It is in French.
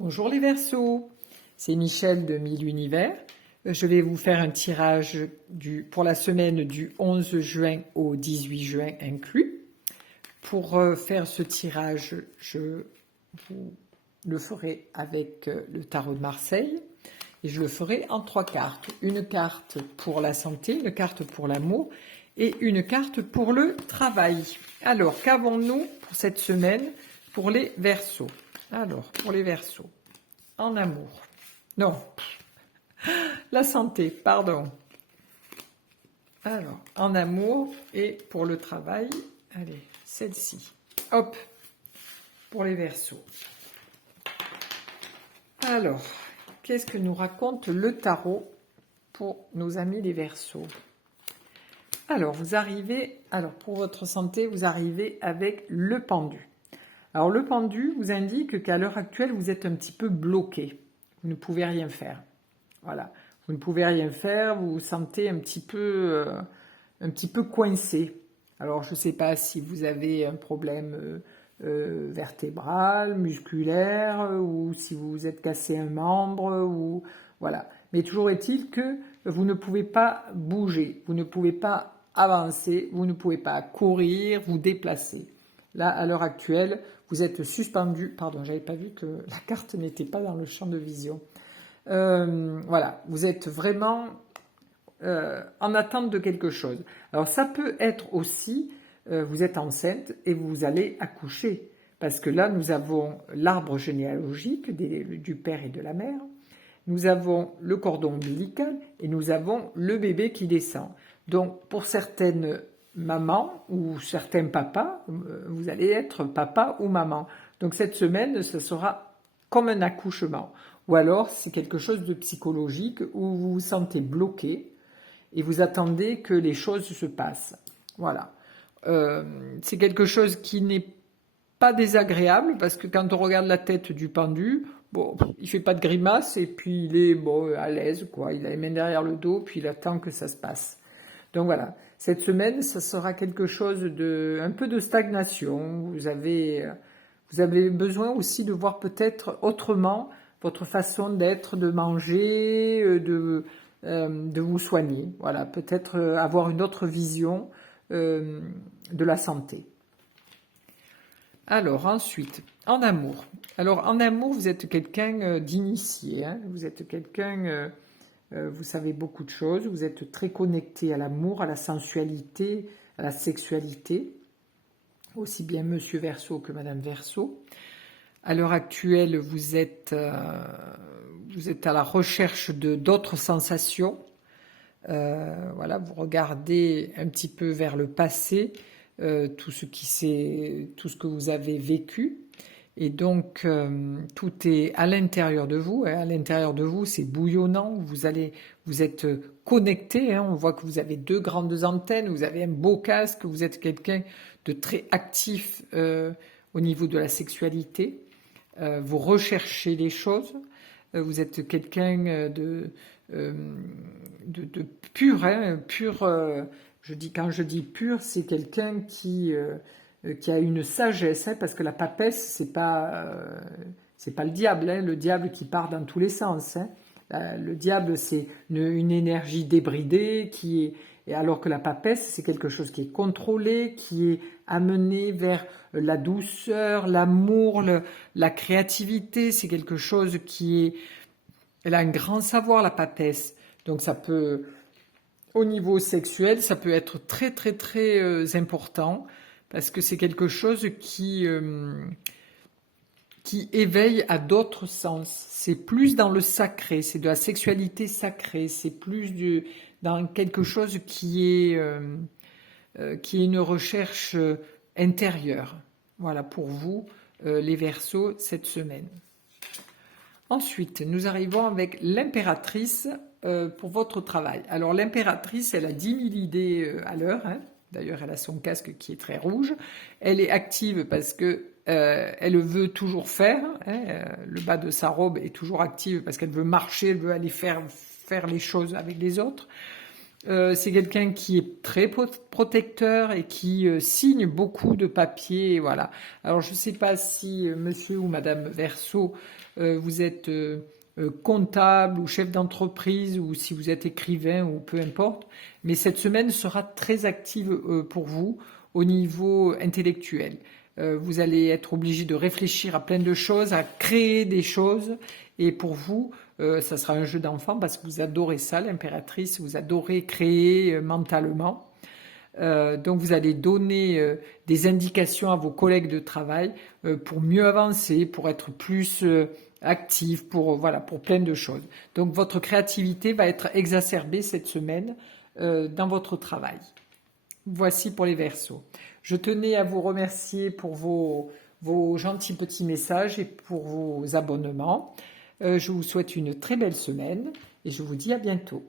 Bonjour les Verseaux, c'est Michel de 1000 Univers. Je vais vous faire un tirage pour la semaine du 11 juin au 18 juin inclus. Pour faire ce tirage, je vous le ferai avec le tarot de Marseille et je le ferai en 3 cartes. Une carte pour la santé, une carte pour l'amour et une carte pour le travail. Alors, qu'avons-nous pour cette semaine pour les Verseaux? Alors, pour les Verseaux, en amour, non, la santé, pardon. Alors, en amour et pour le travail, allez, celle-ci. Hop, pour les Verseaux. Alors, qu'est-ce que nous raconte le tarot pour nos amis les Verseaux? Alors, pour votre santé, vous arrivez avec le pendu. Alors, le pendu vous indique qu'à l'heure actuelle, vous êtes un petit peu bloqué. Vous ne pouvez rien faire. Voilà. Vous ne pouvez rien faire, vous vous sentez un petit peu coincé. Alors, je ne sais pas si vous avez un problème vertébral, musculaire, ou si vous vous êtes cassé un membre, ou voilà. Mais toujours est-il que vous ne pouvez pas bouger, vous ne pouvez pas avancer, vous ne pouvez pas courir, vous déplacer. Là, à l'heure actuelle, vous êtes suspendu. Pardon, j'avais pas vu que la carte n'était pas dans le champ de vision. Voilà, vous êtes vraiment en attente de quelque chose. Alors, ça peut être aussi, vous êtes enceinte et vous allez accoucher. Parce que là, nous avons l'arbre généalogique du père et de la mère. Nous avons le cordon ombilical et nous avons le bébé qui descend. Donc, pour certaines mamans ou certains papas, vous allez être papa ou maman. Donc, cette semaine, ce sera comme un accouchement. Ou alors, c'est quelque chose de psychologique où vous vous sentez bloqué et vous attendez que les choses se passent. Voilà. C'est quelque chose qui n'est pas désagréable parce que quand on regarde la tête du pendu, bon, il fait pas de grimace et puis il est à l'aise, quoi. Il a les mains derrière le dos puis il attend que ça se passe. Donc voilà, cette semaine, ça sera quelque chose un peu de stagnation. Vous avez besoin aussi de voir peut-être autrement votre façon d'être, de manger, de vous soigner. Voilà, peut-être avoir une autre vision de la santé. Alors ensuite, en amour. Alors en amour, vous êtes quelqu'un d'initié. Hein, vous êtes quelqu'un... vous savez beaucoup de choses, vous êtes très connecté à l'amour, à la sensualité, à la sexualité, aussi bien Monsieur Verseau que Madame Verseau. À l'heure actuelle, vous êtes à la recherche d'autres sensations. Voilà, vous regardez un petit peu vers le passé, tout ce que vous avez vécu. Et donc, tout est à l'intérieur de vous. Hein. À l'intérieur de vous, c'est bouillonnant. Vous êtes connecté. Hein. On voit que vous avez 2 grandes antennes. Vous avez un beau casque. Vous êtes quelqu'un de très actif au niveau de la sexualité. Vous recherchez les choses. Vous êtes quelqu'un de pur. Hein. Pur. Quand je dis pur, c'est quelqu'un qui a une sagesse, hein, parce que la papesse, c'est pas le diable, hein, le diable qui part dans tous les sens. Hein. Le diable, c'est une énergie débridée alors que la papesse, c'est quelque chose qui est contrôlé, qui est amené vers la douceur, l'amour, la créativité. C'est quelque chose elle a un grand savoir, la papesse. Donc ça peut, au niveau sexuel, ça peut être très très très important. Parce que c'est quelque chose qui éveille à d'autres sens. C'est plus dans le sacré, c'est de la sexualité sacrée, c'est plus dans quelque chose qui est une recherche intérieure. Voilà pour vous, les Verseaux, cette semaine. Ensuite, nous arrivons avec l'impératrice pour votre travail. Alors l'impératrice, elle a 10 000 idées à l'heure, hein. D'ailleurs, elle a son casque qui est très rouge. Elle est active parce que elle veut toujours faire. Hein, le bas de sa robe est toujours active parce qu'elle veut marcher, elle veut aller faire les choses avec les autres. C'est quelqu'un qui est très protecteur et qui signe beaucoup de papiers, voilà. Alors je ne sais pas si monsieur ou madame Verseau, vous êtes comptable ou chef d'entreprise ou si vous êtes écrivain ou peu importe, mais cette semaine sera très active pour vous au niveau intellectuel. Vous allez être obligé de réfléchir à plein de choses, à créer des choses, et pour vous, ça sera un jeu d'enfant parce que vous adorez ça, l'impératrice, vous adorez créer mentalement. Donc vous allez donner des indications à vos collègues de travail pour mieux avancer, pour être plus actif, pour voilà, pour plein de choses. Donc votre créativité va être exacerbée cette semaine dans votre travail. Voici pour les Verseaux. Je tenais à vous remercier pour vos gentils petits messages et pour vos abonnements. Je vous souhaite une très belle semaine et je vous dis à bientôt.